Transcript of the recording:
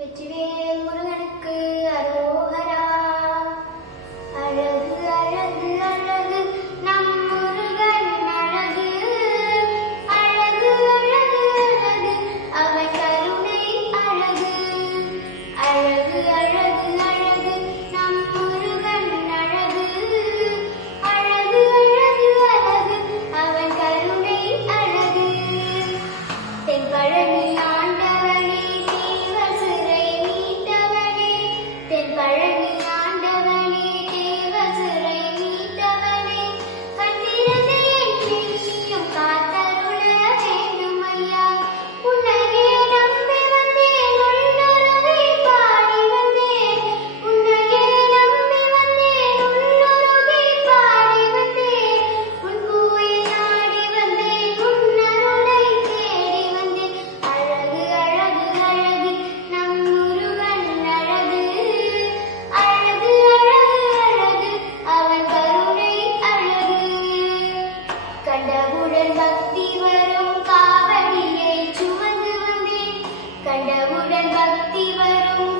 வெற்றிவேல் முருகனுக்கு அரோகரா. அழகு அழகு அழகு நம் முருகன் அழகு. அழகு அழகு அழகு அவன் கருணை அழகு. அழகு அழகு அழகு நம் முருகன் அழகு. அழகு அழகு அழகு அவன் கருணை அழகு. தென்பழனி ஆண்டவனே தென்பழனி ஆண்டவனே தேவசிறை மீட்டவனே கண்டிரது என்றும் காத்தருள வேண்டும் ஐயா. உன்னையே நம்பி வந்தேன் உள்ளுருகி பாடி வந்தேன். உன்னையே நம்பி வந்தேன் உள்ளுருகி பாடி வந்தேன். உன் கோயில் நாடி வந்தேன் உன் அருளை தேடி வந்தேன். அழகு அழகு அழகு நம் முருகன் அழகு. அழகு அழகு அழகு அவன் கருணை அழகு. கண்டவுடன் பக்தி வரும் காவடியை சுமந்து வந்தேன். கண்டவுடன் பக்தி வரும்